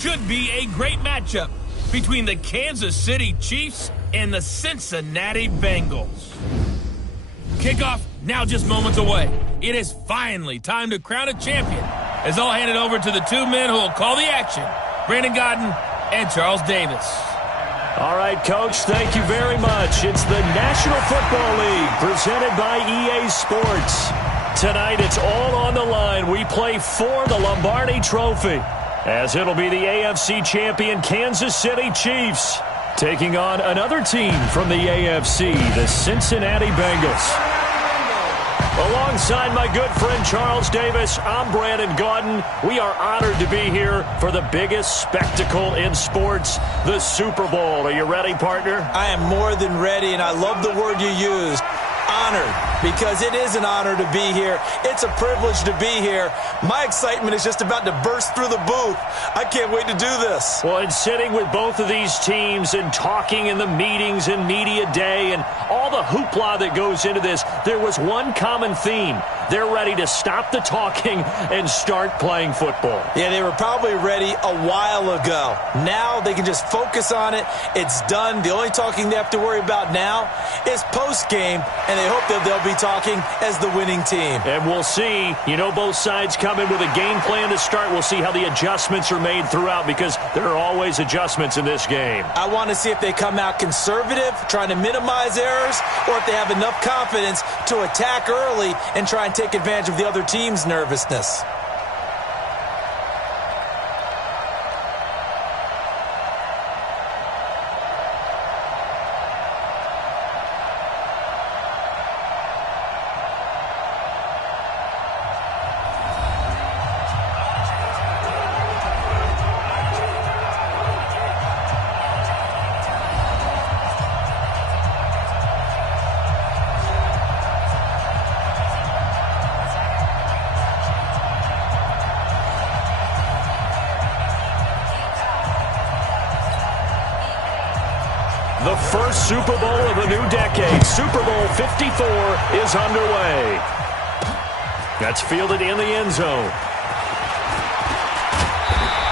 Should be a great matchup between the Kansas City Chiefs and the Cincinnati Bengals. Kickoff now just moments away. It is finally time to crown a champion, as I'll hand it over to the two men who will call the action, Brandon Godden and Charles Davis. All right, Coach, thank you very much. It's the National Football League presented by EA Sports. Tonight, it's all on the line. We play for the Lombardi Trophy, as it'll be the AFC champion Kansas City Chiefs taking on another team from the AFC, the Cincinnati Bengals. Alongside my good friend Charles Davis, I'm Brandon Godden. We are honored to be here for the biggest spectacle in sports, the Super Bowl. Are you ready, partner? I am more than ready, and I love the word you used. Honored, because it is an honor to be here. It's a privilege to be here. My excitement is just about to burst through the booth. I can't wait to do this. Well, and sitting with both of these teams and talking in the meetings and media day and all the hoopla that goes into this, there was one common theme. They're ready to stop the talking and start playing football. Yeah, they were probably ready a while ago. Now they can just focus on it. It's done. The only talking they have to worry about now is post-game, and they hope that they'll be talking as the winning team. And we'll see. You know, both sides come in with a game plan to start. We'll see how the adjustments are made throughout, because there are always adjustments in this game. I want to see if they come out conservative, trying to minimize errors, or if they have enough confidence to attack early and try and take advantage of the other team's nervousness. The first Super Bowl of the new decade, Super Bowl 54, is underway. That's fielded in the end zone.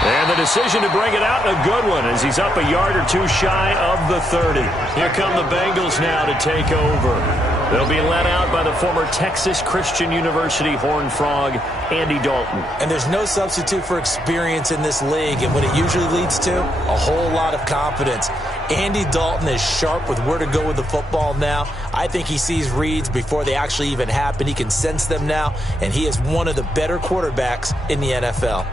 And the decision to bring it out, a good one, as he's up a yard or two shy of the 30. Here come the Bengals now to take over. They'll be led out by the former Texas Christian University Horned Frog, Andy Dalton. And there's no substitute for experience in this league, and what it usually leads to, a whole lot of confidence. Andy Dalton is sharp with where to go with the football now. I think he sees reads before they actually even happen. He can sense them now, and he is one of the better quarterbacks in the NFL.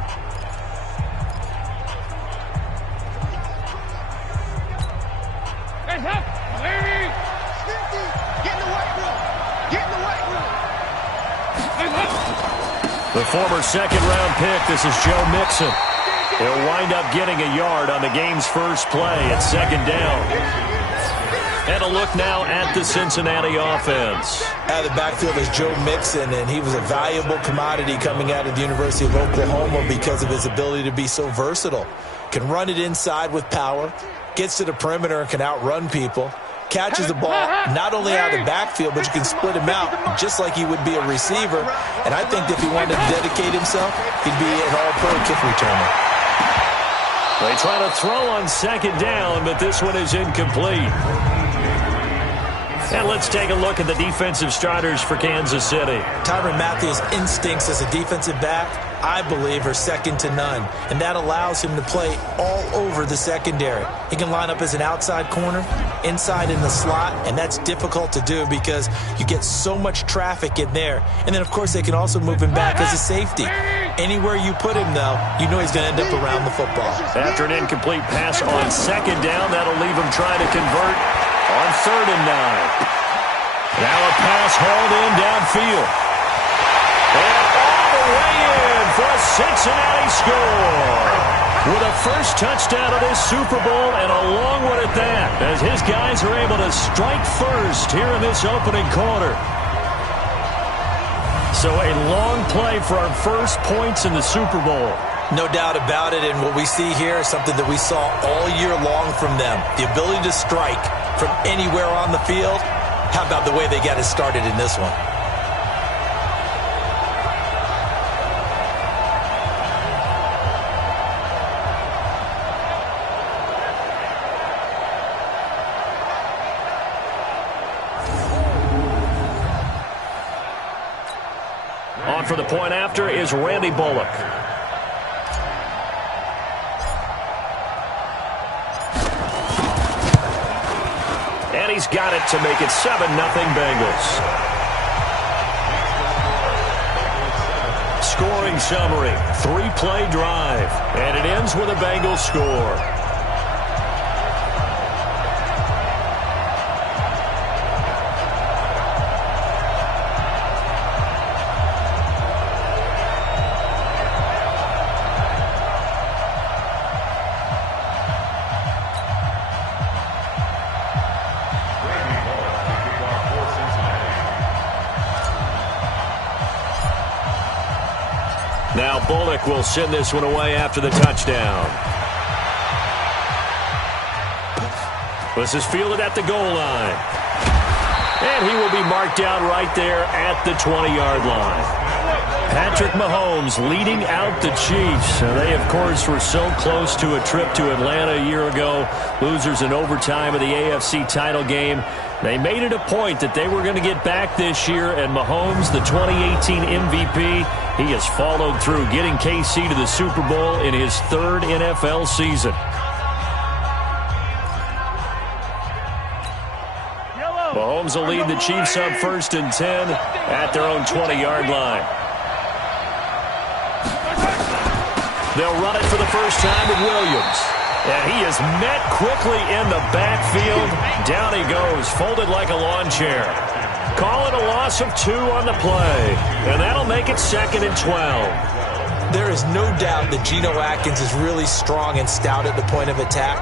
The former second-round pick, this is Joe Mixon. He'll wind up getting a yard on the game's first play at second down. And a look now at the Cincinnati offense. Out of the backfield is Joe Mixon, and he was a valuable commodity coming out of the University of Oklahoma because of his ability to be so versatile. Can run it inside with power, gets to the perimeter and can outrun people. Catches the ball not only out of the backfield, but you can split him out just like he would be a receiver. And I think if he wanted to dedicate himself, he'd be an all-pro kick returner. They try to throw on second down, but this one is incomplete. And let's take a look at the defensive starters for Kansas City. Tyrann Mathieu's instincts as a defensive back, I believe, are second to none. And that allows him to play all over the secondary. He can line up as an outside corner, inside in the slot, and that's difficult to do because you get so much traffic in there. And then, of course, they can also move him back as a safety. Anywhere you put him, though, you know he's going to end up around the football. After an incomplete pass on second down, that'll leave him trying to convert on 3rd and 9. Now a pass hauled in downfield. And all the way in for a Cincinnati score. With a first touchdown of this Super Bowl, and a long one at that, as his guys are able to strike first here in this opening quarter. So a long play for our first points in the Super Bowl. No doubt about it, and what we see here is something that we saw all year long from them. The ability to strike from anywhere on the field. How about the way they got it started in this one? down for the point after is Randy Bullock. And he's got it to make it 7-0 Bengals. Scoring summary, 3-play drive, and it ends with a Bengals score. Now Bullock will send this one away after the touchdown. This is fielded at the goal line. And he will be marked down right there at the 20-yard line. Patrick Mahomes leading out the Chiefs. They, of course, were so close to a trip to Atlanta a year ago. Losers in overtime of the AFC title game. They made it a point that they were going to get back this year, and Mahomes, the 2018 MVP, he has followed through, getting KC to the Super Bowl in his third NFL season. Mahomes will lead the Chiefs up 1st and 10 at their own 20-yard line. They'll run it for the first time with Williams. And he is met quickly in the backfield. Down he goes, folded like a lawn chair. Call it a loss of 2 on the play. And that'll make it 2nd and 12. There is no doubt that Geno Atkins is really strong and stout at the point of attack.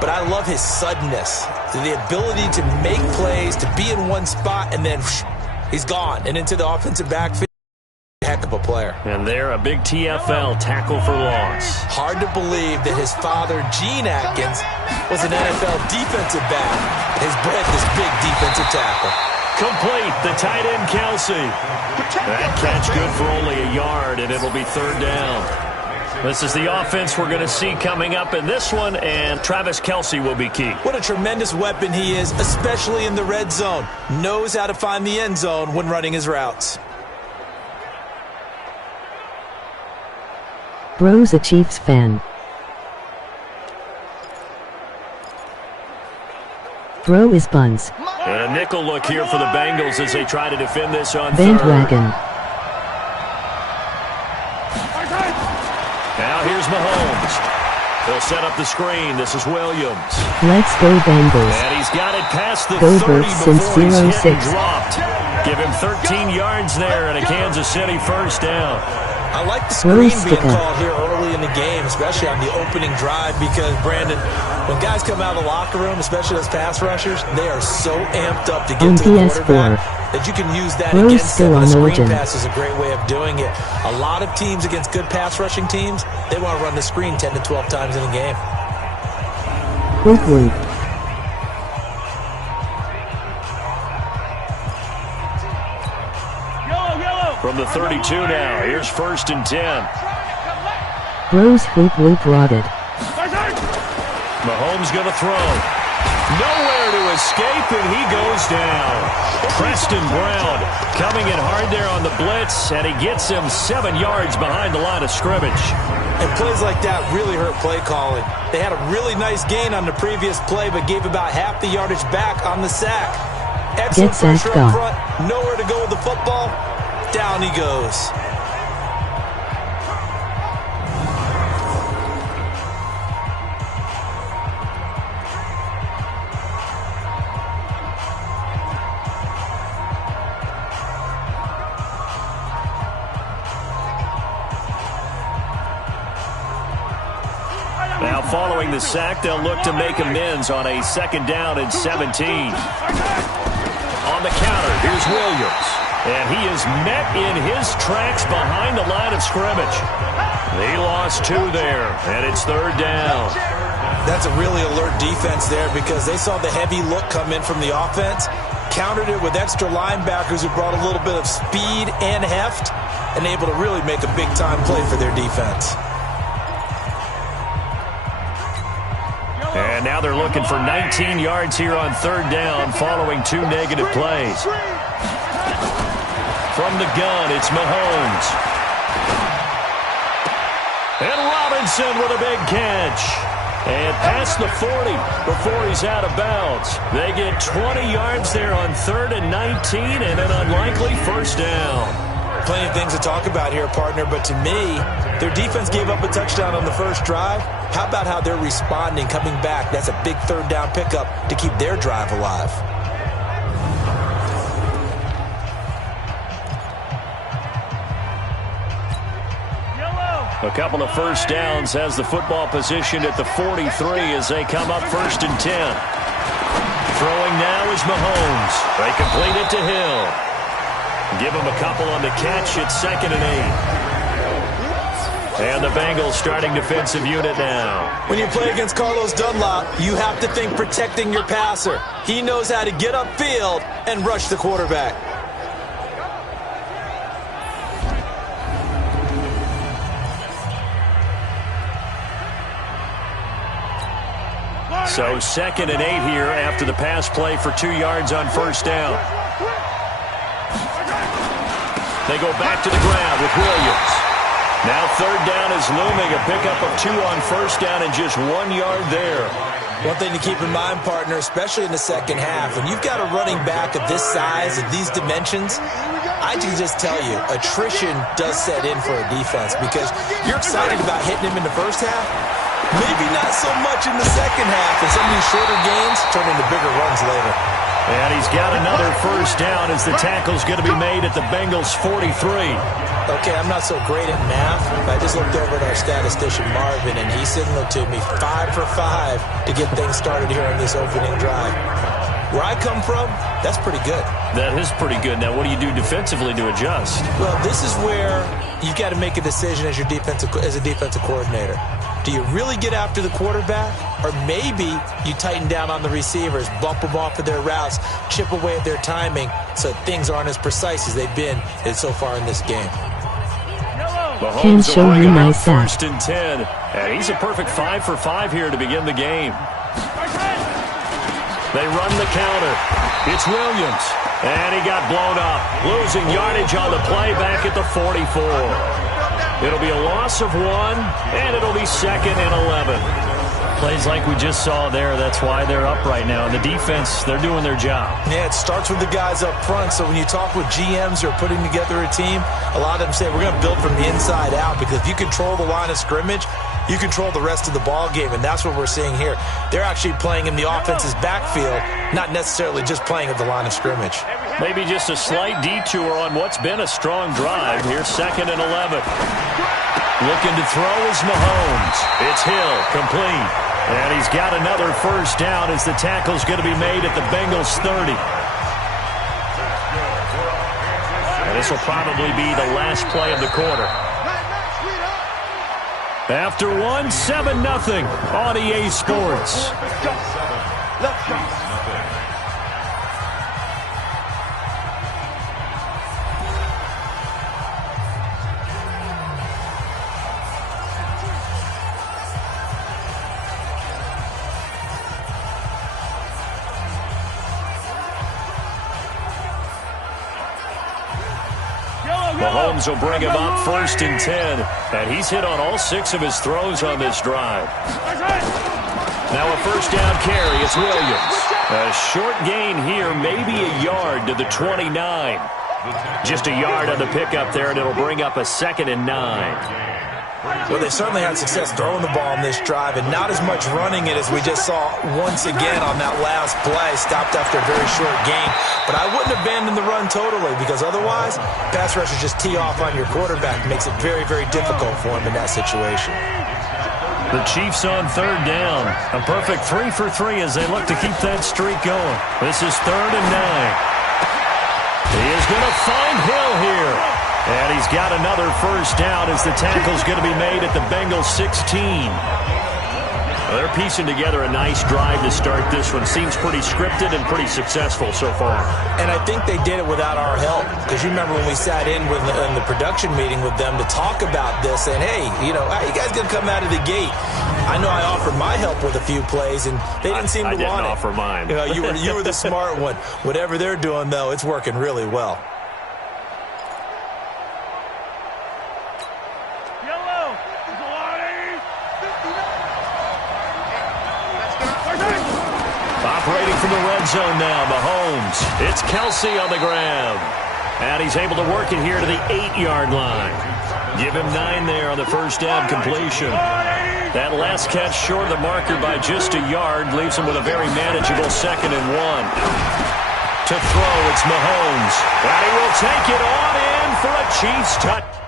But I love his suddenness, the ability to make plays, to be in one spot, and then he's gone and into the offensive backfield. Heck of a player. And there, a big TFL tackle for loss. Hard to believe that his father, Gene Atkins, was an NFL defensive back. Has bred this big defensive tackle. Complete, the tight end, Kelsey. That catch good for only a yard, and it'll be 3rd down. This is the offense we're going to see coming up in this one, and Travis Kelce will be key. What a tremendous weapon he is, especially in the red zone. Knows how to find the end zone when running his routes. Bro's a Chiefs fan. Bro is buns. And a nickel look here for the Bengals as they try to defend this on Bandwagon. 3rd. Now here's Mahomes. He'll set up the screen. This is Williams. Let's go Bengals. And he's got it past the Go 30 Birds before since he's hit and 06. dropped. Give him 13 yards there and a Kansas City 1st down. I like the screen being called here early in the game, especially on the opening drive, because, Brandon, when guys come out of the locker room, especially those pass rushers, they are so amped up to get to the quarterback that you can use that against them. The screen pass is a great way of doing it. A lot of teams against good pass rushing teams, they want to run the screen 10 to 12 times in a game. Whoop whoop. From the 32 now, here's 1st and 10. Bro's hoop whoop rotted. Mahomes going to throw. Nowhere to escape, and he goes down. Preston Brown coming in hard there on the blitz, and he gets him 7 yards behind the line of scrimmage. And plays like that really hurt play calling. They had a really nice gain on the previous play, but gave about half the yardage back on the sack. Excellent pressure up front, nowhere to go with the football. Down he goes. Now following the sack, they'll look to make amends on a 2nd down and 17. On the counter, here's Williams. And he is met in his tracks behind the line of scrimmage. He lost 2 there, and it's 3rd down. That's a really alert defense there because they saw the heavy look come in from the offense, countered it with extra linebackers who brought a little bit of speed and heft, and able to really make a big-time play for their defense. And now they're looking for 19 yards here on 3rd down following 2 negative plays. From From the gun, it's Mahomes. And Robinson with a big catch. And past the 40 before he's out of bounds. They get 20 yards there on 3rd and 19 and an unlikely first down. Plenty of things to talk about here, partner, but to me, their defense gave up a touchdown on the first drive. How about how they're responding, coming back? That's a big 3rd down pickup to keep their drive alive. A couple of first downs has the football positioned at the 43 as they come up 1st and 10. Throwing now is Mahomes. They complete it to Hill. Give him a couple on the catch at 2nd and 8. And the Bengals starting defensive unit now. When you play against Carlos Dunlop, you have to think protecting your passer. He knows how to get upfield and rush the quarterback. So 2nd and 8 here after the pass play for 2 yards on first down. They go back to the ground with Williams. Now 3rd down is looming. A pickup of 2 on first down and just 1 yard there. One thing to keep in mind, partner, especially in the second half, when you've got a running back of this size and these dimensions, I can just tell you, attrition does set in for a defense because you're excited about hitting him in the first half. Maybe not so much in the second half, and some of these shorter gains turn into bigger runs later. And he's got another first down as the tackle's going to be made at the Bengals 43. Okay, I'm not so great at math, but I just looked over at our statistician Marvin, and he signaled to me 5 for 5 to get things started here on this opening drive. Where I come from, that's pretty good. That is pretty good. Now, what do you do defensively to adjust? Well, this is where you've got to make a decision as a defensive coordinator. Do you really get after the quarterback? Or maybe you tighten down on the receivers, bump them off of their routes, chip away at their timing so things aren't as precise as they've been so far in this game. Can show you my sack. 1st and 10. And he's a perfect 5 for 5 here to begin the game. They run the counter. It's Williams. And he got blown up. Losing yardage on the play back at the 44. It'll be a loss of 1, and it'll be 2nd and 11. Plays like we just saw there. That's why they're up right now. The defense, they're doing their job. Yeah, it starts with the guys up front. So when you talk with GMs who are putting together a team, a lot of them say we're going to build from the inside out because if you control the line of scrimmage, you control the rest of the ball game, and that's what we're seeing here. They're actually playing in the offense's backfield, not necessarily just playing at the line of scrimmage. Maybe just a slight detour on what's been a strong drive. Here's 2nd and 11. Looking to throw is Mahomes. It's Hill, complete. And he's got another first down as the tackle's going to be made at the Bengals 30. And this will probably be the last play of the quarter. After 1, 7-0 on EA Sports. Let's go. Mahomes will bring him up 1st and 10. And he's hit on all 6 of his throws on this drive. Now a first down carry. It's Williams. A short gain here, maybe a yard to the 29. Just a yard on the pickup there, and it'll bring up a 2nd and 9. Well, they certainly had success throwing the ball on this drive and not as much running it as we just saw once again on that last play. Stopped after a very short gain. But I wouldn't abandon the run totally because otherwise, pass rushers just tee off on your quarterback. Makes it very, very difficult for him in that situation. The Chiefs on 3rd down. A perfect 3 for 3 as they look to keep that streak going. This is 3rd and 9. He is going to find Hill here. And he's got another first down as the tackle's going to be made at the Bengals 16. They're piecing together a nice drive to start this one. Seems pretty scripted and pretty successful so far. And I think they did it without our help. Because you remember when we sat in the production meeting with them to talk about this. And, hey, you know, how you guys going to come out of the gate? I know I offered my help with a few plays, and they didn't seem to want it. I didn't offer mine. You were the smart one. Whatever they're doing, though, it's working really well. Operating from the red zone now, Mahomes. It's Kelsey on the grab. And he's able to work it here to the 8-yard line. Give him 9 there on the first down completion. That last catch short of the marker by just a yard leaves him with a very manageable 2nd and 1. To throw, it's Mahomes. And he will take it on in for a Chiefs touchdown.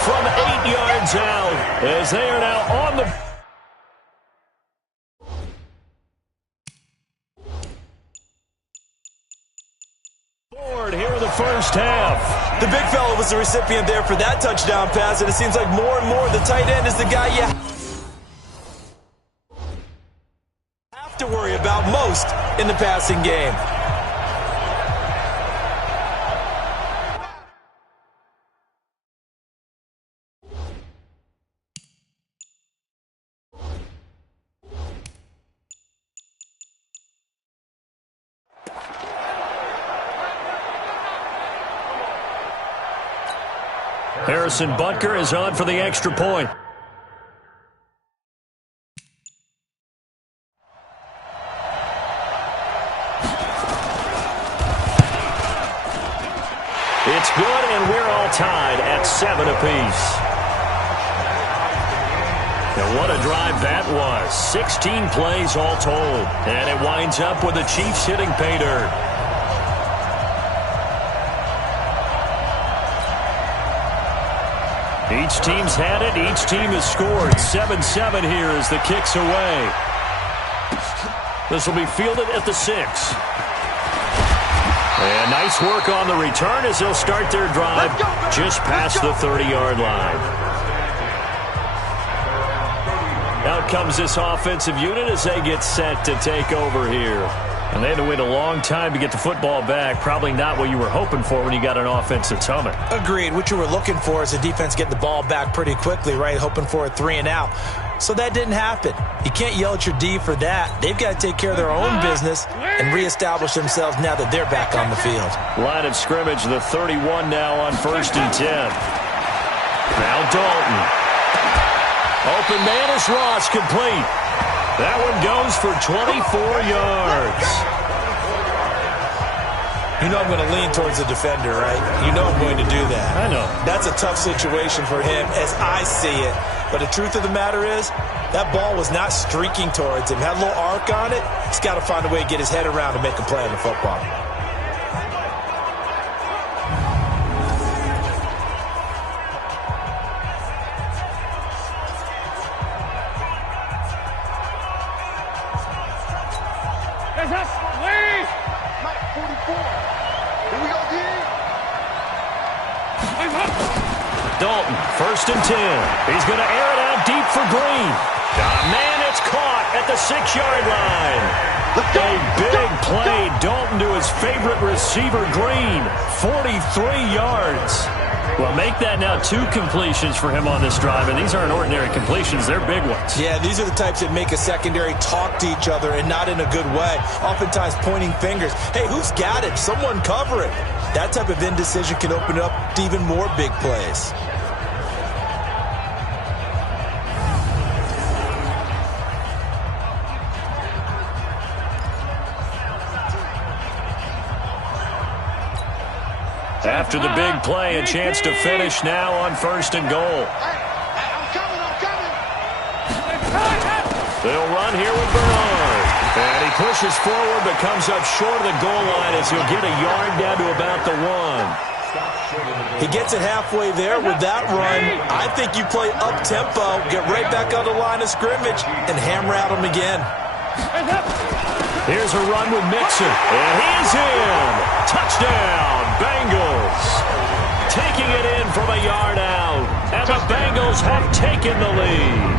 From 8 yards out as they are now on the board here in the first half. The big fella was the recipient there for that touchdown pass, and it seems like more and more the tight end is the guy you have to worry about most in the passing game. Harrison Butker is on for the extra point. It's good, and we're all tied at 7 apiece. And what a drive that was. 16 plays all told. And it winds up with the Chiefs hitting pay dirt. Each team's had it. Each team has scored. 7-7 here as the kick's away. This will be fielded at the 6. And nice work on the return as they'll start their drive just past the 30-yard line. Out comes this offensive unit as they get set to take over here. And they had to wait a long time to get the football back. Probably not what you were hoping for when you got an offense that's humming. Agreed. What you were looking for is the defense get the ball back pretty quickly, right? Hoping for a 3 and out. So that didn't happen. You can't yell at your D for that. They've got to take care of their own business and reestablish themselves now that they're back on the field. Line of scrimmage, the 31 now on 1st and 10. Now Dalton. Open man is Ross, complete. That one goes for 24 yards. You know I'm going to lean towards the defender, right? You know I'm going to do that. I know. That's a tough situation for him as I see it. But the truth of the matter is, that ball was not streaking towards him. Had a little arc on it. He's got to find a way to get his head around and make a play on the football. Dalton, 1st and 10. He's going to air it out deep for Green. Man, it's caught at the 6-yard line. A big play. Dalton to his favorite receiver, Green. 43 yards. Well, make that now 2 completions for him on this drive, and these aren't ordinary completions. They're big ones. Yeah, these are the types that make a secondary talk to each other and not in a good way. Oftentimes pointing fingers. Hey, who's got it? Someone cover it. That type of indecision can open up to even more big plays. After the big play, a chance to finish now on 1st and goal. They'll run here with Bernard. And he pushes forward but comes up short of the goal line as he'll get a yard down to about the 1. He gets it halfway there with that run. I think you play up-tempo, get right back on the line of scrimmage, and hammer at him again. Here's a run with Mixon. And he's in. Touchdown, Bengals. Taking it in from a yard out. And the Bengals have taken the lead.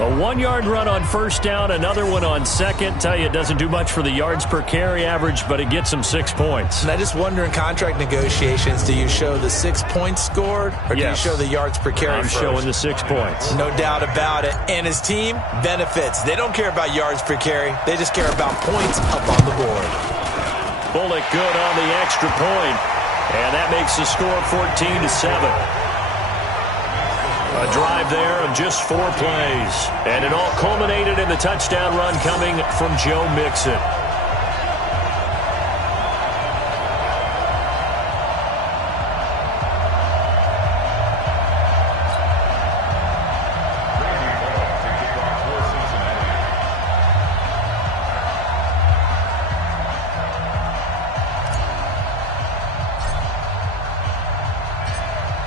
A 1-yard run on 1st down, another one on 2nd. Tell you, it doesn't do much for the yards per carry average, but it gets them 6 points. And I just wonder in contract negotiations, do you show the 6 points scored, or do you show the yards per carry I'm first? showing the 6 points. No doubt about it. And his team benefits. They don't care about yards per carry. They just care about points up on the board. Bullock good on the extra point. 4th and 1 here And that makes the score 14-7. A drive there of just 4 plays. And it all culminated in the touchdown run coming from Joe Mixon.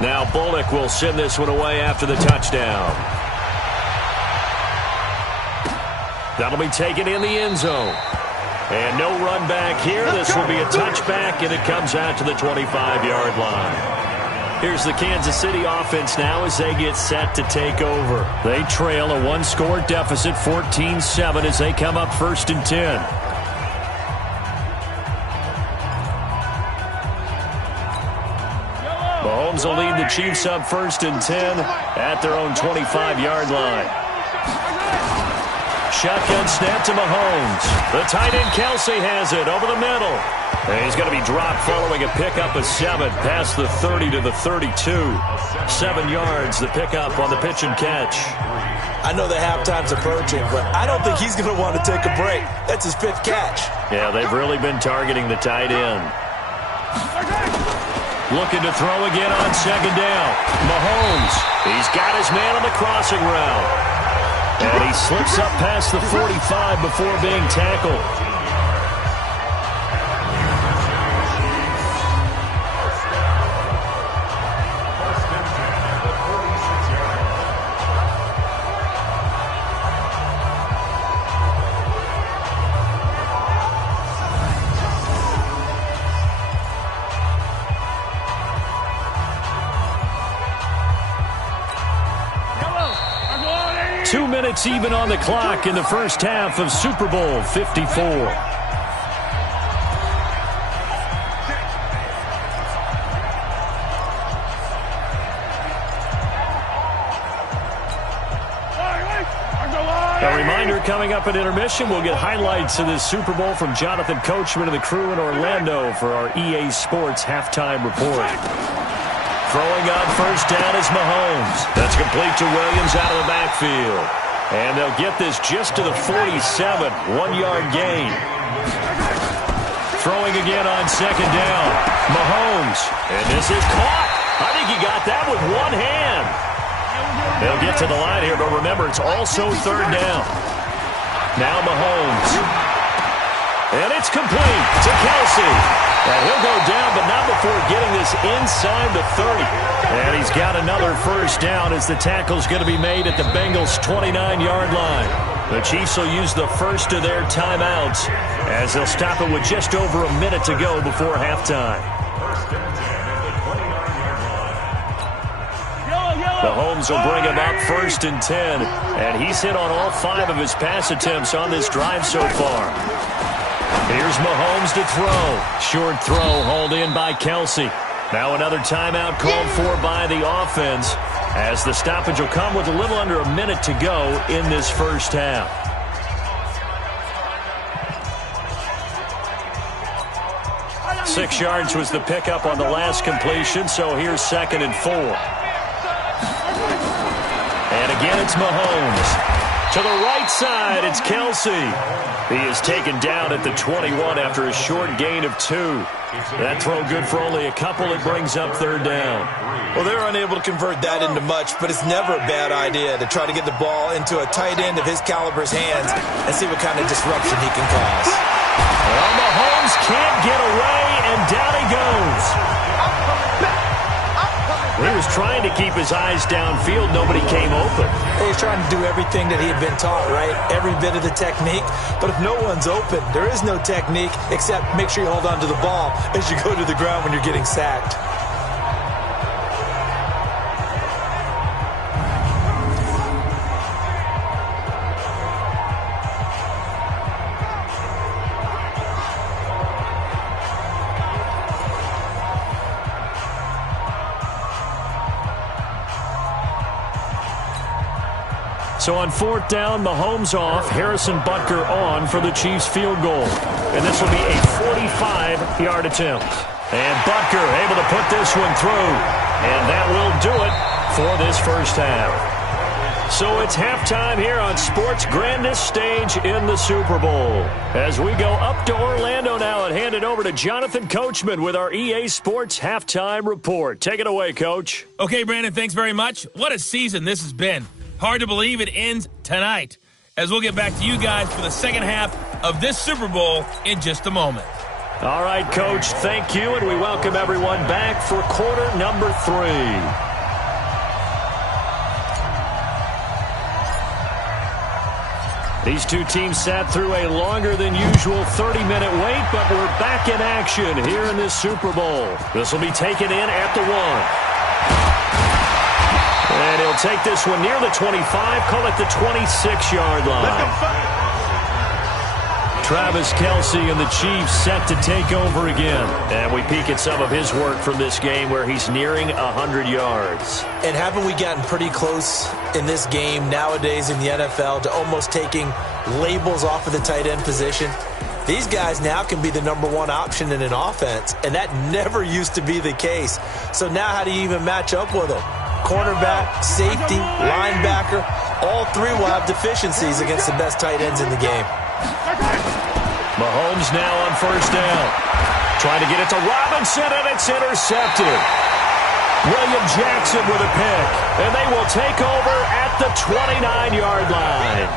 Now Bullock will send this one away after the touchdown. That'll be taken in the end zone. And no run back here. This will be a touchback, and it comes out to the 25-yard line. Here's the Kansas City offense now as they get set to take over. They trail a 1-score deficit, 14-7, as they come up 1st and 10. Mahomes will lead the Chiefs up 1st and 10 at their own 25-yard line. Shotgun snap to Mahomes. The tight end Kelsey has it over the middle. And he's going to be dropped following a pickup of 7 past the 30 to the 32. 7 yards, the pickup on the pitch and catch. I know the halftime's approaching, but I don't think he's going to want to take a break. That's his 5th catch. Yeah, they've really been targeting the tight end. Looking to throw again on 2nd down. Mahomes, he's got his man on the crossing route. And he slips up past the 45 before being tackled. Even on the clock in the first half of Super Bowl 54. A reminder, coming up at intermission, we'll get highlights of this Super Bowl from Jonathan Coachman and the crew in Orlando for our EA Sports halftime report. Throwing on 1st down is Mahomes. That's complete to Williams out of the backfield. And they'll get this just to the 47, 1-yard gain. Throwing again on 2nd down. Mahomes. And this is caught. I think he got that with one hand. They'll get to the line here, but remember, it's also 3rd down. Now Mahomes. And it's complete to Kelsey. And he'll go down, but not before getting this inside the 30. And he's got another 1st down as the tackle's going to be made at the Bengals' 29-yard line. The Chiefs will use the first of their timeouts as they'll stop it with just over a minute to go before halftime. Mahomes will bring him up 1st and 10, and he's hit on all 5 of his pass attempts on this drive so far. Here's Mahomes to throw. Short throw hauled in by Kelsey. Now another timeout called for by the offense as the stoppage will come with a little under a minute to go in this first half. Six yards was the pickup on the last completion, so here's 2nd and 4. And again, it's Mahomes. To the right side, it's Kelsey. He is taken down at the 21 after a short gain of 2. That throw good for only a couple. It brings up 3rd down. Well, they're unable to convert that into much, but it's never a bad idea to try to get the ball into a tight end of his caliber's hands and see what kind of disruption he can cause. Well, Mahomes can't get away, and down he goes. He was trying to keep his eyes downfield. Nobody came open. He's trying to do everything that he had been taught, right? Every bit of the technique. But if no one's open, there is no technique except make sure you hold on to the ball as you go to the ground when you're getting sacked. So on 4th down, Mahomes off, Harrison Butker on for the Chiefs field goal. And this will be a 45-yard attempt. And Butker able to put this one through. And that will do it for this first half. So it's halftime here on sports' grandest stage in the Super Bowl. As we go up to Orlando now and hand it over to Jonathan Coachman with our EA Sports Halftime Report. Take it away, Coach. Okay, Brandon, thanks very much. What a season this has been. Hard to believe it ends tonight, as we'll get back to you guys for the second half of this Super Bowl in just a moment. All right, Coach, thank you, and we welcome everyone back for quarter number 3. These two teams sat through a longer than usual 30-minute wait, but we're back in action here in this Super Bowl. This will be taken in at the 1. And he'll take this one near the 25, call it the 26-yard line. Travis Kelce and the Chiefs set to take over again. And we peek at some of his work from this game where he's nearing 100 yards. And haven't we gotten pretty close in this game nowadays in the NFL to almost taking labels off of the tight end position? These guys now can be the number 1 option in an offense, and that never used to be the case. So now how do you even match up with them? Cornerback, safety, linebacker, all three will have deficiencies against the best tight ends in the game. Mahomes now on first down. Trying to get it to Robinson, and it's intercepted. William Jackson with a pick, and they will take over at the 29-yard line.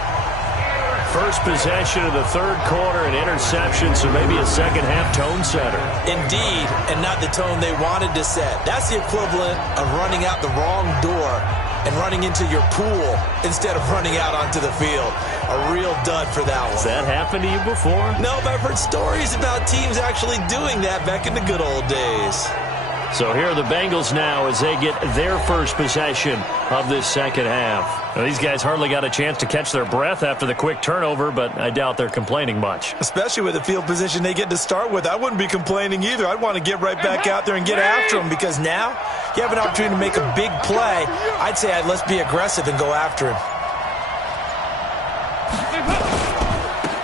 First possession of the third quarter, an interception, so maybe a second-half tone setter. Indeed, and not the tone they wanted to set. That's the equivalent of running out the wrong door and running into your pool instead of running out onto the field. A real dud for that one. Has that happened to you before? No, but I've heard stories about teams actually doing that back in the good old days. So here are the Bengals now as they get their first possession of this second half. Now, these guys hardly got a chance to catch their breath after the quick turnover, but I doubt they're complaining much. Especially with the field position they get to start with. I wouldn't be complaining either. I'd want to get right back out there and get after them, because now you have an opportunity to make a big play. I'd say let's be aggressive and go after him.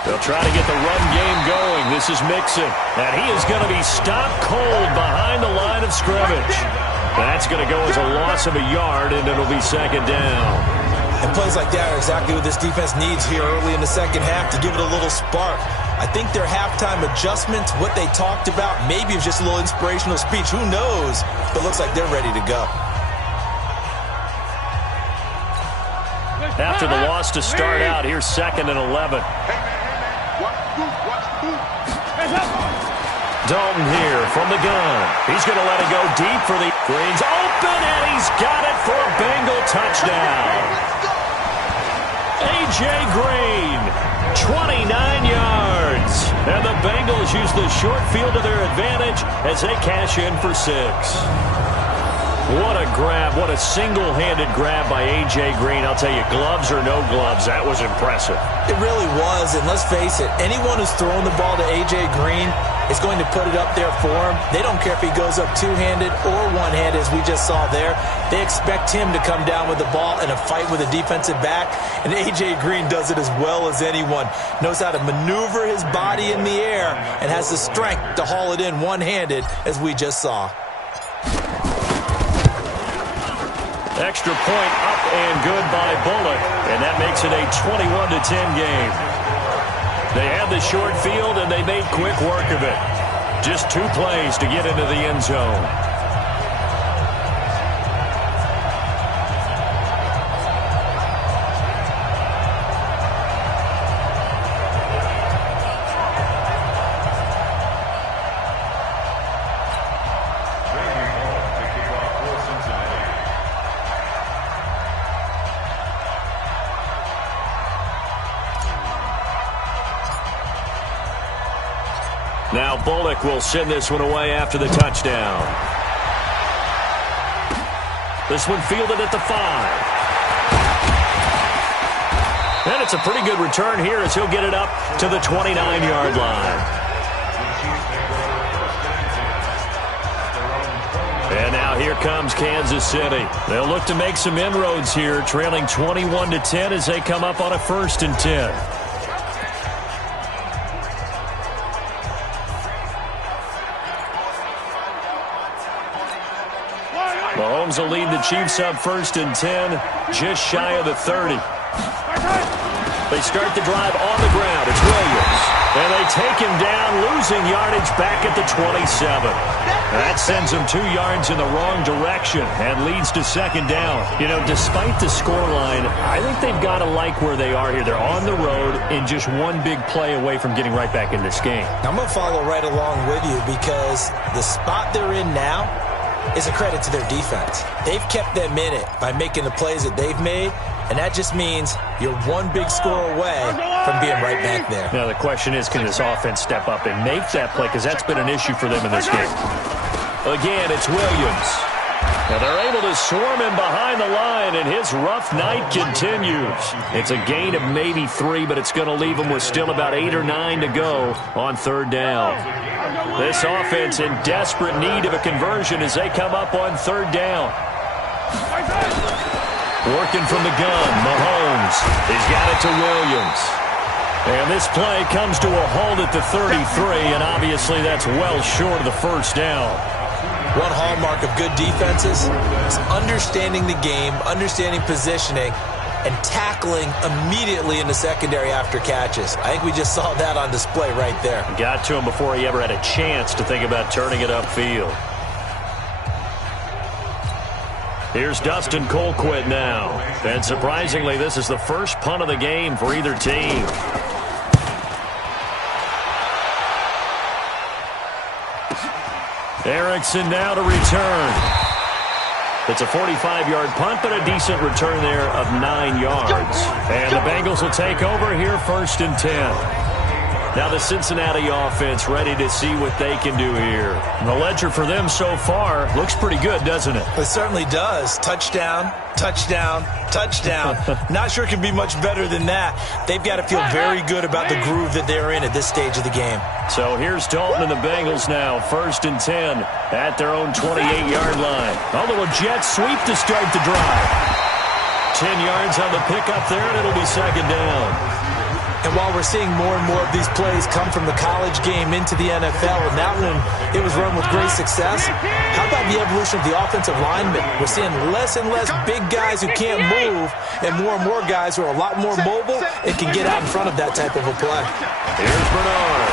They'll try to get the run game going. This is Mixon, and he is going to be stopped cold behind the line of scrimmage. That's going to go as a loss of a yard, and it'll be second down. And plays like that are exactly what this defense needs here early in the second half to give it a little spark. I think their halftime adjustments, what they talked about, maybe it was just a little inspirational speech. Who knows? But it looks like they're ready to go. After the loss to start out, here's 2nd and 11. Dalton here from the gun. He's going to let it go deep for the Green's open, and he's got it for a Bengal touchdown. A.J. Green, 29 yards. And the Bengals use the short field to their advantage as they cash in for 6. What a grab. What a single-handed grab by A.J. Green. I'll tell you, gloves or no gloves, that was impressive. It really was, and let's face it, anyone who's throwing the ball to A.J. Green is going to put it up there for him. They don't care if he goes up two-handed or one-handed, as we just saw there. They expect him to come down with the ball in a fight with a defensive back, and A.J. Green does it as well as anyone. Knows how to maneuver his body in the air and has the strength to haul it in one-handed, as we just saw. Extra point up and good by Bullock, and that makes it a 21-10 game. They had the short field, and they made quick work of it. Just 2 plays to get into the end zone. Now Bullock will send this one away after the touchdown. This one fielded at the 5. And it's a pretty good return here as he'll get it up to the 29-yard line. And now here comes Kansas City. They'll look to make some inroads here, trailing 21-10 as they come up on a 1st and 10. Mahomes will lead the Chiefs up 1st and 10, just shy of the 30. They start the drive on the ground. It's Williams. And they take him down, losing yardage back at the 27. That sends them 2 yards in the wrong direction and leads to 2nd down. You know, despite the scoreline, I think they've got to like where they are here. They're on the road and just one big play away from getting right back in this game. I'm going to follow right along with you because the spot they're in now is a credit to their defense. They've kept them in it by making the plays that they've made, and that just means you're one big score away from being right back there. Now the question is, can this offense step up and make that play? Because that's been an issue for them in this game. Again, it's Williams. Now they're able to swarm him behind the line, and his rough night continues. It's a gain of maybe 3, but it's going to leave him with still about 8 or 9 to go on 3rd down. This offense in desperate need of a conversion as they come up on 3rd down. Working from the gun, Mahomes. He's got it to Williams. And this play comes to a halt at the 33, and obviously that's well short of the 1st down. One hallmark of good defenses is understanding the game, understanding positioning, and tackling immediately in the secondary after catches. I think we just saw that on display right there. Got to him before he ever had a chance to think about turning it upfield. Here's Dustin Colquitt now. And surprisingly, this is the first punt of the game for either team. Erickson now to return. It's a 45-yard punt, but a decent return there of 9 yards. And the Bengals will take over here 1st and 10. Now the Cincinnati offense ready to see what they can do here. And the ledger for them so far looks pretty good, doesn't it? It certainly does. Touchdown, touchdown, touchdown. Not sure it can be much better than that. They've got to feel very good about the groove that they're in at this stage of the game. So here's Dalton and the Bengals now, 1st and 10 at their own 28-yard line. Although a jet sweep to start the drive. 10 yards on the pickup there, and it'll be 2nd down. And while we're seeing more and more of these plays come from the college game into the NFL, and that one, it was run with great success, how about the evolution of the offensive linemen? We're seeing less and less big guys who can't move, and more guys who are a lot more mobile and can get out in front of that type of a play. Here's Bernard.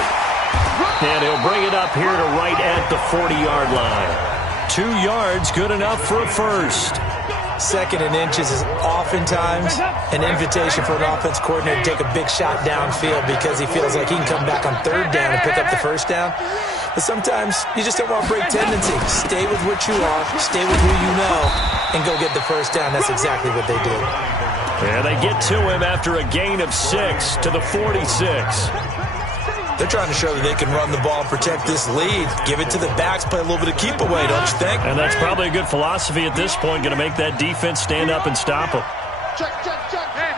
And he'll bring it up here to right at the 40-yard line. 2 yards, good enough for a first. 2nd and inches is oftentimes an invitation for an offense coordinator to take a big shot downfield because he feels like he can come back on 3rd down and pick up the 1st down. But sometimes you just don't want to break tendency. Stay with what you are, stay with who you know, and go get the 1st down. That's exactly what they did. Yeah, they get to him after a gain of 6 to the 46. They're trying to show that they can run the ball and protect this lead. Give it to the backs, play a little bit of keep away, don't you think? And that's probably a good philosophy at this point, going to make that defense stand up and stop them. Check. Hey.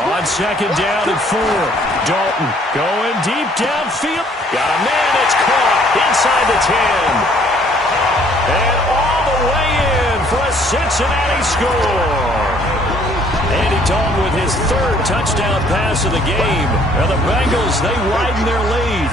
On 2nd down and 4. Dalton going deep downfield. Got a man that's caught inside the 10. And all the way in for a Cincinnati score. Andy Dalton with his 3rd touchdown pass of the game. Now the Bengals, they widen their lead.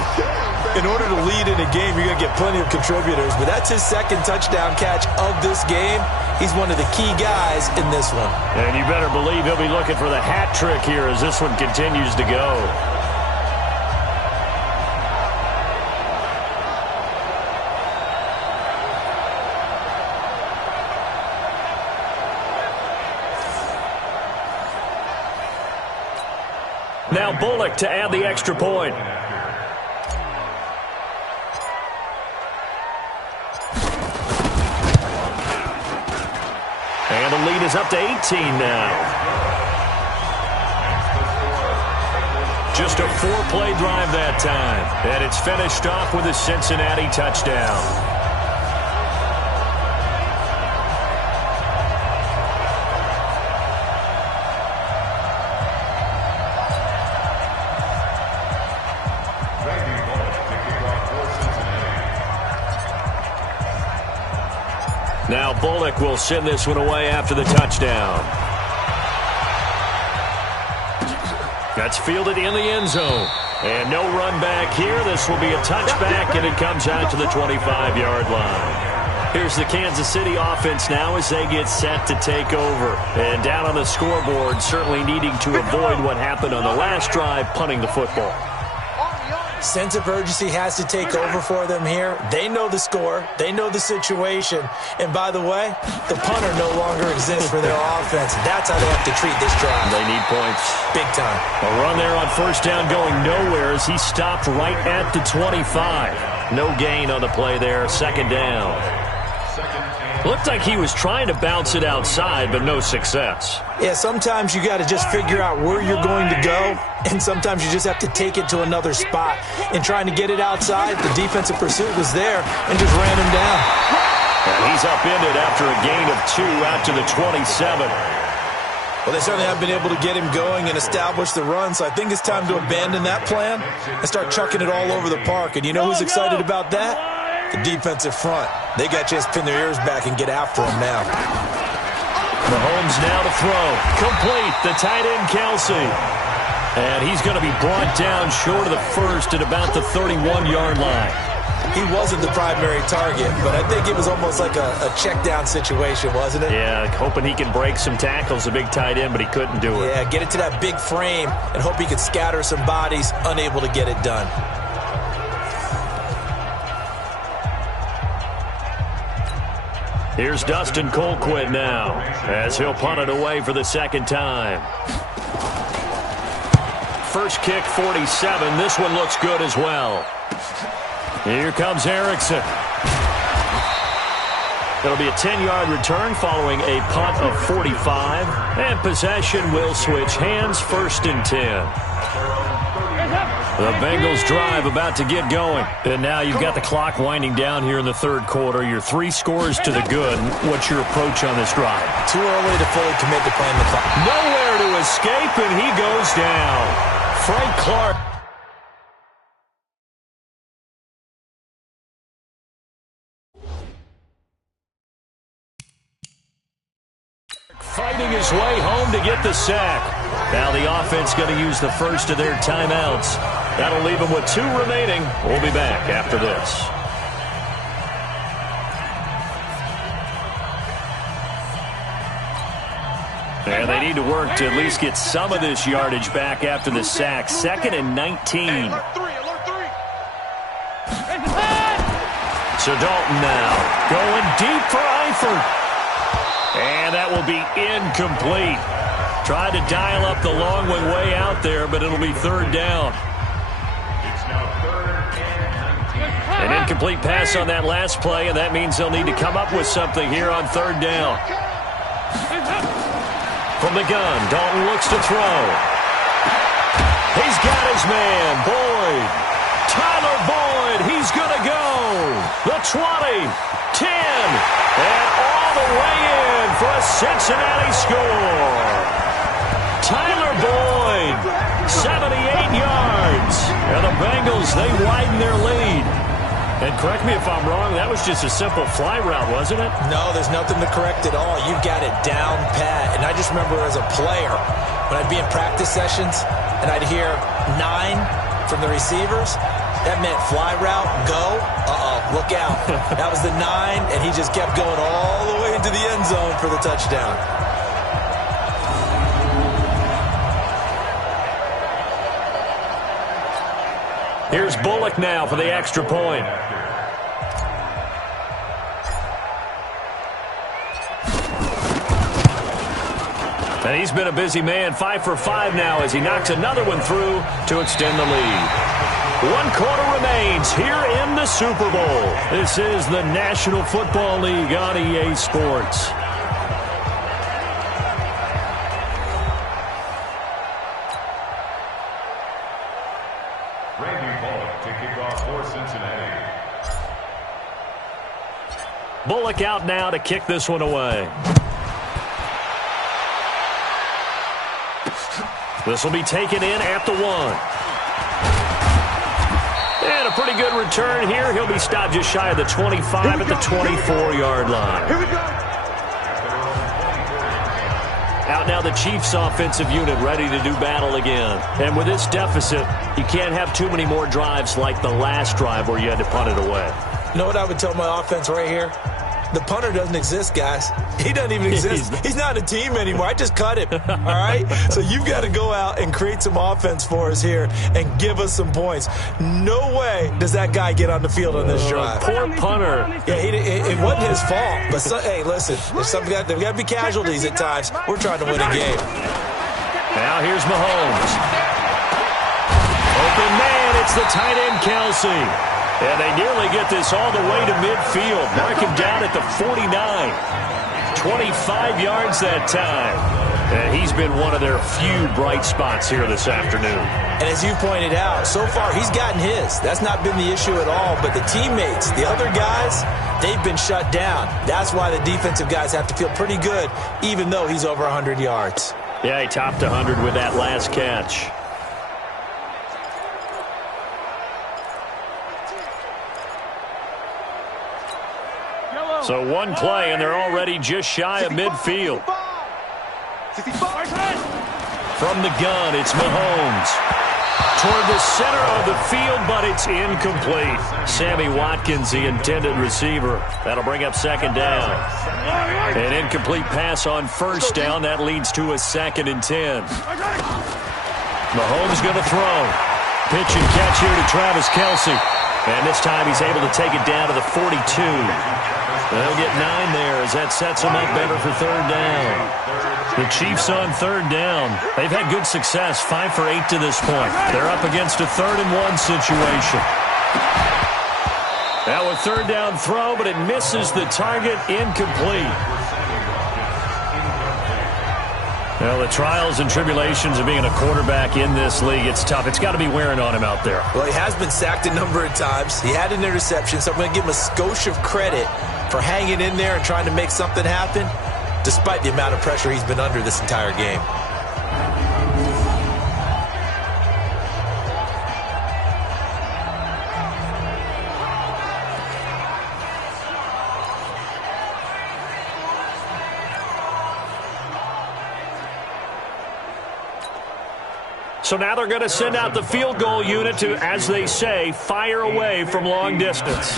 In order to lead in a game, you're going to get plenty of contributors, but that's his 2nd touchdown catch of this game. He's one of the key guys in this one. And you better believe he'll be looking for the hat trick here as this one continues to go. Now Bullock to add the extra point. And the lead is up to 18 now. Just a 4-play drive that time. And it's finished off with a Cincinnati touchdown. Now Bullock will send this one away after the touchdown. That's fielded in the end zone. And no run back here. This will be a touchback, and it comes out to the 25-yard line. Here's the Kansas City offense now as they get set to take over. And down on the scoreboard, certainly needing to avoid what happened on the last drive, punting the football. Sense of urgency has to take over for them here. They know the score. They know the situation. And by the way, the punter no longer exists for their offense. That's how they have to treat this drive. They need points. Big time. A run there on first down going nowhere as he stopped right at the 25. No gain on the play there. Second down. Looked like he was trying to bounce it outside, but no success. Yeah, sometimes you got to just figure out where you're going to go, and sometimes you just have to take it to another spot. In trying to get it outside, the defensive pursuit was there and just ran him down. And he's upended after a gain of 2 out to the 27. Well, they certainly haven't been able to get him going and establish the run, so I think it's time to abandon that plan and start chucking it all over the park. And you know who's excited about that? The defensive front. They got to just pin their ears back and get after him now. Mahomes now to throw. Complete. The tight end, Kelsey. And he's going to be brought down short of the first at about the 31-yard line. He wasn't the primary target, but I think it was almost like a check-down situation, wasn't it? Yeah, hoping he can break some tackles, a big tight end, but he couldn't do it. Yeah, get it to that big frame and hope he could scatter some bodies, unable to get it done. Here's Dustin Colquitt now as he'll punt it away for the second time. First kick, 47. This one looks good as well. Here comes Erickson. It'll be a 10-yard return following a punt of 45. And possession will switch hands, first and 10. The Bengals drive about to get going. And now you've got the clock winding down here in the third quarter. Your 3 scores to the good. What's your approach on this drive? Too early to fully commit to playing the clock. Nowhere to escape, and he goes down. Frank Clark. Fighting his way home to get the sack. Now the offense going to use the first of their timeouts. That'll leave them with 2 remaining. We'll be back after this. And they need to work to at least get some of this yardage back after the sack. 2nd and 19. So Dalton now going deep for Eifert. And that will be incomplete. Tried to dial up the long one way out there, but it'll be third down. An incomplete pass on that last play, and that means they'll need to come up with something here on third down. From the gun, Dalton looks to throw. He's got his man, Boyd. Tyler Boyd, he's going to go. The 20, 10, and all the way in for a Cincinnati score. Tyler Boyd, 78 yards. And the Bengals, they widen their lead. And correct me if I'm wrong, that was just a simple fly route, wasn't it? No, there's nothing to correct at all. You've got it down pat. And I just remember as a player, when I'd be in practice sessions and I'd hear 9 from the receivers, that meant fly route, go, look out. That was the 9, and he just kept going all the way into the end zone for the touchdown. Here's Bullock now for the extra point. And he's been a busy man, 5 for 5 now as he knocks another one through to extend the lead. 1 quarter remains here in the Super Bowl. This is the National Football League on EA Sports. Bullock out now to kick this one away. This will be taken in at the 1. And a pretty good return here. He'll be stopped just shy of the 25 at the 24-yard line. Here we go. Out now the Chiefs offensive unit ready to do battle again. And with this deficit, you can't have too many more drives like the last drive where you had to punt it away. You know what I would tell my offense right here? The punter doesn't exist, guys. He doesn't even exist. He's not a team anymore. I just cut him, all right? So you've got to go out and create some offense for us here and give us some points. No way does that guy get on the field on this drive. Poor punter. Yeah, it wasn't his fault. But, hey, listen, there's got to be casualties at times. We're trying to win a game. Now here's Mahomes. Open man, it's the tight end, Kelsey. And they nearly get this all the way to midfield. Mark him down at the 49. 25 yards that time. And he's been one of their few bright spots here this afternoon. And as you pointed out, so far he's gotten his. That's not been the issue at all. But the teammates, the other guys, they've been shut down. That's why the defensive guys have to feel pretty good, even though he's over 100 yards. Yeah, he topped 100 with that last catch. So one play, and they're already just shy of midfield. From the gun, it's Mahomes. Toward the center of the field, but it's incomplete. Sammy Watkins, the intended receiver. That'll bring up second down. An incomplete pass on first down. That leads to a 2nd and 10. Mahomes going to throw. Pitch and catch here to Travis Kelce. And this time he's able to take it down to the 42. They'll get 9 there as that sets them up better for third down. The Chiefs on third down. They've had good success, 5 for 8 to this point. They're up against a 3rd and 1 situation. Now a third down throw, but it misses the target, incomplete. Well, the trials and tribulations of being a quarterback in this league, it's tough. It's got to be wearing on him out there. Well, he has been sacked a number of times. He had an interception, so I'm going to give him a skosh of credit for hanging in there and trying to make something happen, despite the amount of pressure he's been under this entire game. So now they're going to send out the field goal unit to, as they say, fire away from long distance.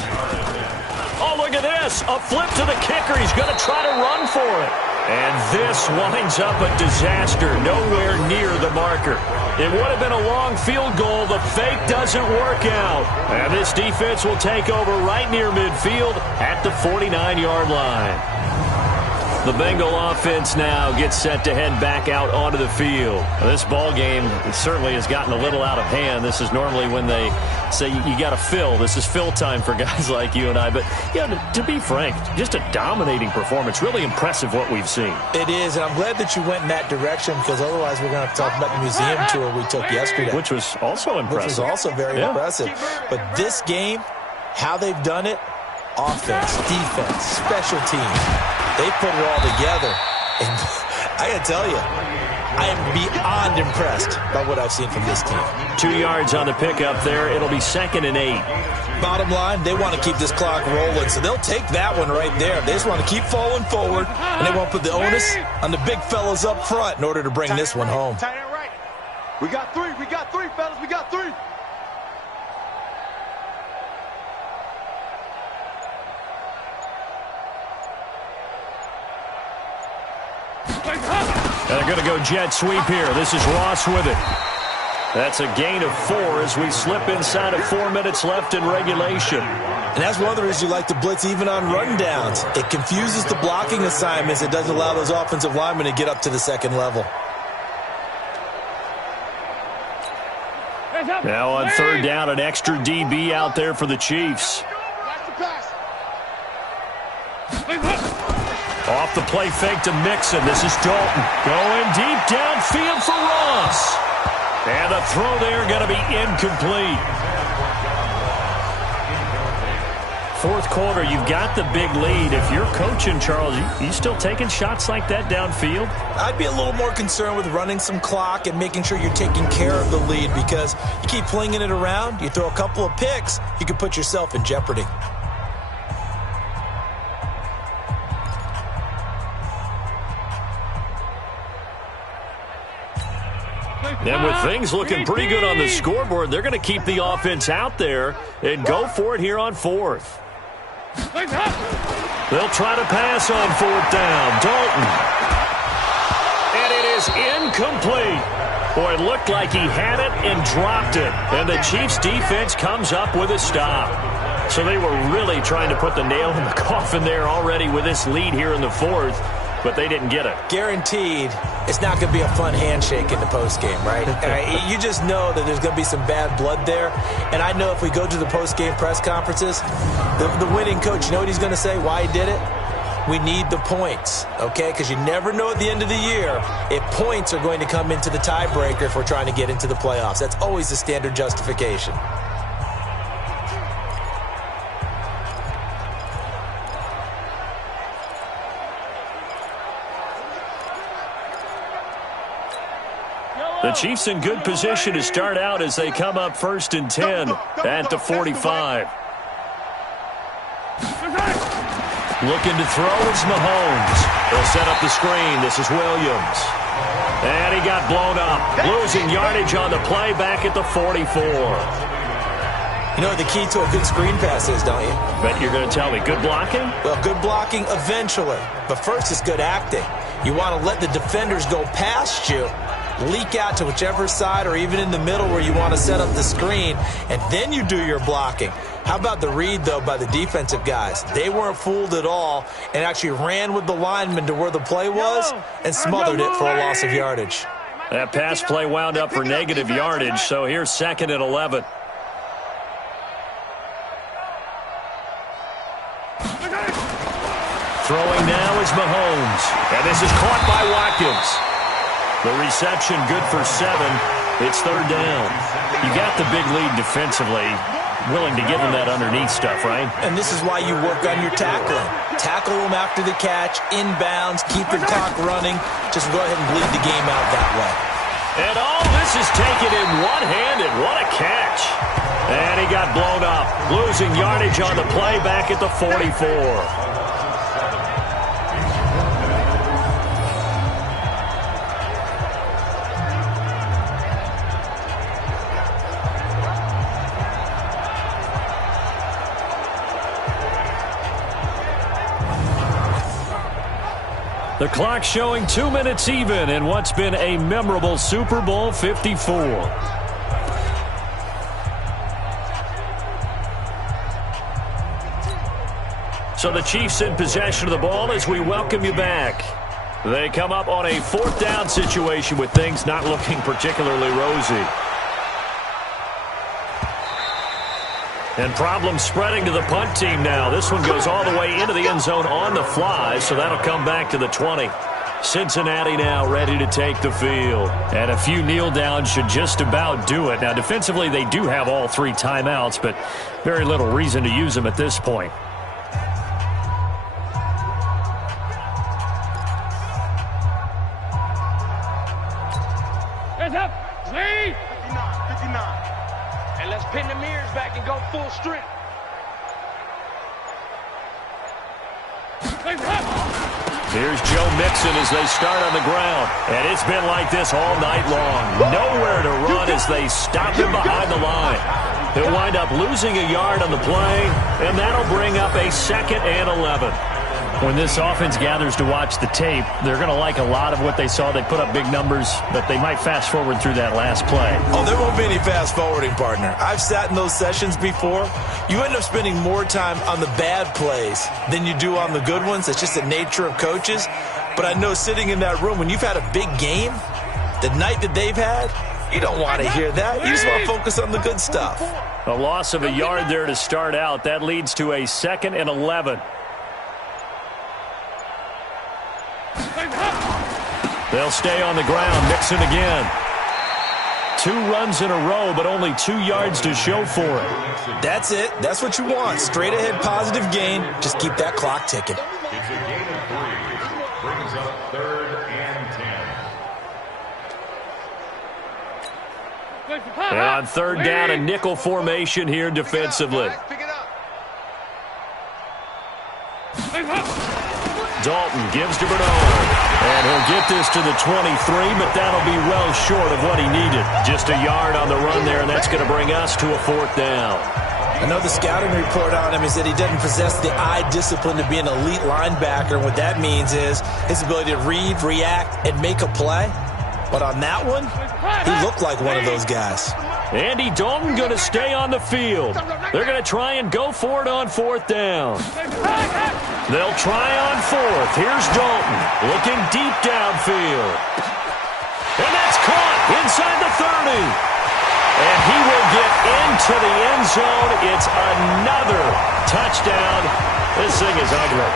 Oh, look at this. A flip to the kicker. He's going to try to run for it. And this winds up a disaster, nowhere near the marker. It would have been a long field goal. The fake doesn't work out. And this defense will take over right near midfield at the 49-yard line. The Bengal offense now gets set to head back out onto the field. This ball game certainly has gotten a little out of hand. This is normally when they say you got to fill. This is fill time for guys like you and I. But, yeah, to be frank, just a dominating performance. Really impressive what we've seen. It is, and I'm glad that you went in that direction because otherwise we're going to have to talk about the museum tour we took yesterday. Which was also impressive. Which was also very impressive. But this game, how they've done it, offense, defense, special teams, they put it all together. And I got to tell you, I am beyond impressed by what I've seen from this team. 2 yards on the pickup there. It'll be 2nd and 8. Bottom line, they want to keep this clock rolling, so they'll take that one right there. They just want to keep falling forward, and they won't put the onus on the big fellas up front in order to bring this one home. We got 3, fellas, we got 3. They're going to go jet sweep here. This is Ross with it. That's a gain of 4 as we slip inside of 4 minutes left in regulation. And that's one of the reasons you like to blitz even on rundowns. It confuses the blocking assignments. It doesn't allow those offensive linemen to get up to the second level. Now on third down, an extra DB out there for the Chiefs. Off the play fake to Mixon. This is Dalton going deep downfield for Ross. And the throw there going to be incomplete. Fourth quarter, you've got the big lead. If you're coaching, Charles, you still taking shots like that downfield? I'd be a little more concerned with running some clock and making sure you're taking care of the lead because you keep flinging it around, you throw a couple of picks, you could put yourself in jeopardy. And with things looking pretty good on the scoreboard, they're going to keep the offense out there and go for it here on fourth. They'll try to pass on fourth down. Dalton. And it is incomplete. Boy, it looked like he had it and dropped it. And the Chiefs defense comes up with a stop. So they were really trying to put the nail in the coffin there already with this lead here in the fourth, but they didn't get it. Guaranteed it's not going to be a fun handshake in the postgame, right? You just know that there's going to be some bad blood there. And I know if we go to the postgame press conferences, the winning coach, you know what he's going to say, why he did it? We need the points, okay? Because you never know at the end of the year if points are going to come into the tiebreaker if we're trying to get into the playoffs. That's always the standard justification. The Chiefs in good position to start out as they come up 1st and 10 at the 45. Looking to throw is Mahomes. They'll set up the screen. This is Williams. And he got blown up. Losing yardage on the play back at the 44. You know what the key to a good screen pass is, don't you? Bet you're going to tell me. Good blocking? Well, good blocking eventually. But first it's good acting. You want to let the defenders go past you, leak out to whichever side or even in the middle where you want to set up the screen, and then you do your blocking. How about the read, though, by the defensive guys? They weren't fooled at all and actually ran with the lineman to where the play was and smothered it for a loss of yardage. That pass play wound up for negative yardage, so here's 2nd and 11. Throwing now is Mahomes, and this is caught by Watkins. The reception good for 7. It's 3rd down. You got the big lead defensively. Willing to give them that underneath stuff, right? And this is why you work on your tackling. Tackle them after the catch, inbounds, keep the clock running. Just go ahead and bleed the game out that way. And all this is taken in one-handed. What a catch. And he got blown up. Losing yardage on the play back at the 44. The clock showing 2 minutes even in what's been a memorable Super Bowl 54. So the Chiefs in possession of the ball as we welcome you back. They come up on a 4th down situation with things not looking particularly rosy. And problems spreading to the punt team now. This one goes all the way into the end zone on the fly, so that'll come back to the 20. Cincinnati now ready to take the field. And a few kneel downs should just about do it. Now, defensively, they do have all 3 timeouts, but very little reason to use them at this point. Hands up, Lee! 59. And let's pin the mirrors back and go full strength. Here's Joe Mixon as they start on the ground. And it's been like this all night long. Nowhere to run as they stop him behind the line. He'll wind up losing a yard on the play, and that'll bring up a 2nd and 11. When this offense gathers to watch the tape, they're going to like a lot of what they saw. They put up big numbers, but they might fast forward through that last play. Oh, there won't be any fast forwarding, partner. I've sat in those sessions before. You end up spending more time on the bad plays than you do on the good ones. It's just the nature of coaches. But I know sitting in that room, when you've had a big game, the night that they've had, you don't want to hear that. You just want to focus on the good stuff. A loss of a yard there to start out. That leads to a 2nd and 11. They'll stay on the ground. Mixon again. 2 runs in a row, but only 2 yards to show for it. That's it. That's what you want. Straight ahead positive gain. Just keep that clock ticking. It's a gain of 3. Brings up 3rd and 10. And on 3rd down, a nickel formation here defensively. Dalton gives to Bernard. And he'll get this to the 23, but that'll be well short of what he needed. Just a yard on the run there, and that's going to bring us to a 4th down. I know the scouting report on him is that he doesn't possess the eye discipline to be an elite linebacker. And what that means is his ability to read, react, and make a play. But on that one, he looked like one of those guys. Andy Dalton going to stay on the field. They're going to try and go for it on 4th down. They'll try on 4th. Here's Dalton looking deep downfield. And that's caught inside the 30. And he will get into the end zone. It's another touchdown. This thing is ugly.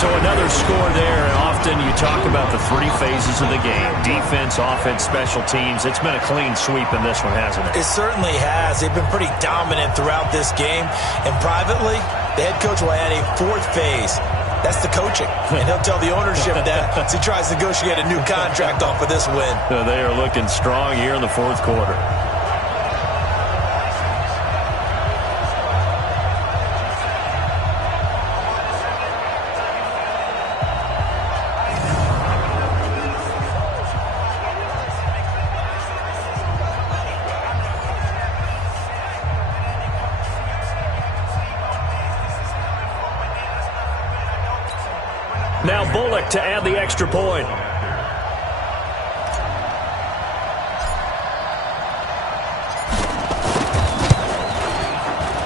So another score there, and often you talk about the 3 phases of the game. Defense, offense, special teams. It's been a clean sweep in this one, hasn't it? It certainly has. They've been pretty dominant throughout this game. And privately, the head coach will add a 4th phase. That's the coaching. And he'll tell the ownership that as he tries to negotiate a new contract off of this win. They are looking strong here in the 4th quarter. Now Bullock to add the extra point.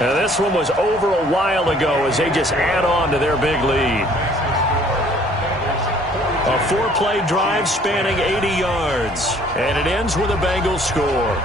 Now this one was over a while ago as they just add on to their big lead. A 4-play drive spanning 80 yards. And it ends with a Bengals score.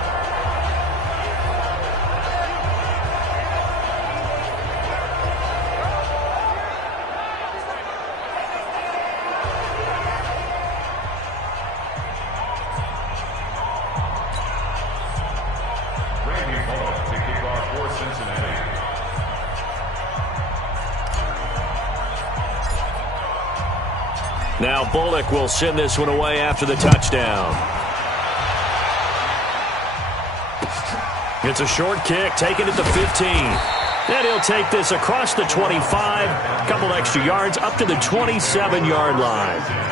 Now Bullock will send this one away after the touchdown. It's a short kick, taken at the 15. And he'll take this across the 25, a couple extra yards, up to the 27-yard line.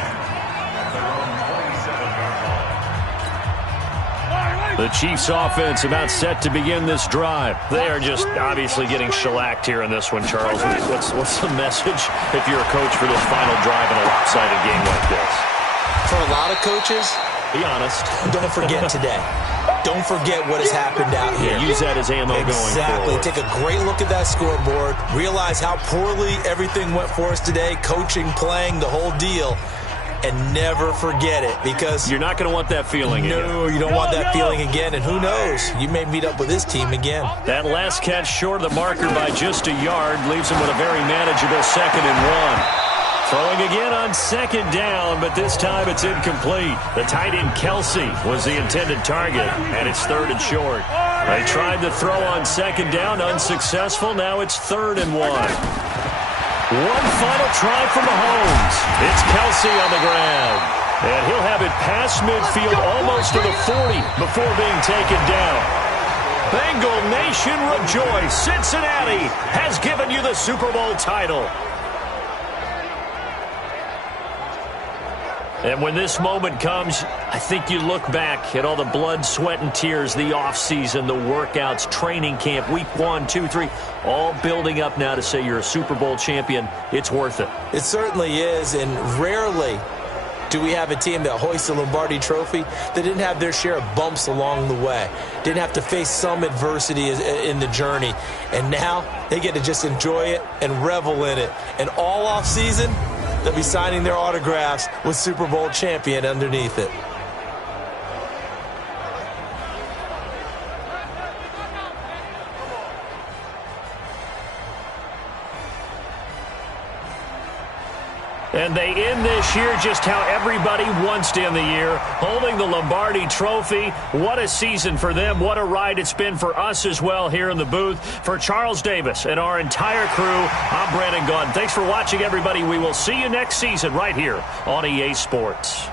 The Chiefs offense about set to begin this drive. They are just obviously getting shellacked here in this one, Charles. What's the message if you're a coach for this final drive in a lopsided game like this? For a lot of coaches, be honest. Don't forget today. Don't forget what has happened out here. Yeah, use that as ammo going forward. Exactly. Take a great look at that scoreboard. Realize how poorly everything went for us today. Coaching, playing, the whole deal. And never forget it, because you're not going to want that feeling again. No, you don't want that feeling again. And who knows? You may meet up with this team again. That last catch short of the marker by just a yard leaves him with a very manageable 2nd and 1. Throwing again on 2nd down, but this time it's incomplete. The tight end Kelsey was the intended target, and it's 3rd and short. They tried to throw on 2nd down, unsuccessful. Now it's 3rd and 1. One final try from Mahomes. It's Kelsey on the ground. And he'll have it past midfield almost to the 40 before being taken down. Bengal Nation rejoice. Cincinnati has given you the Super Bowl title. And when this moment comes, I think you look back at all the blood, sweat, and tears, the offseason, the workouts, training camp, week 1, 2, 3, all building up now to say you're a Super Bowl champion. It's worth it. It certainly is, and rarely do we have a team that hoists the Lombardi Trophy that didn't have their share of bumps along the way, didn't have to face some adversity in the journey, and now they get to just enjoy it and revel in it. And all offseason, they'll be signing their autographs with Super Bowl champion underneath it. And they end this year just how everybody wants to end the year, holding the Lombardi Trophy. What a season for them. What a ride it's been for us as well here in the booth. For Charles Davis and our entire crew, I'm Brandon Gaudin. Thanks for watching, everybody. We will see you next season right here on EA Sports.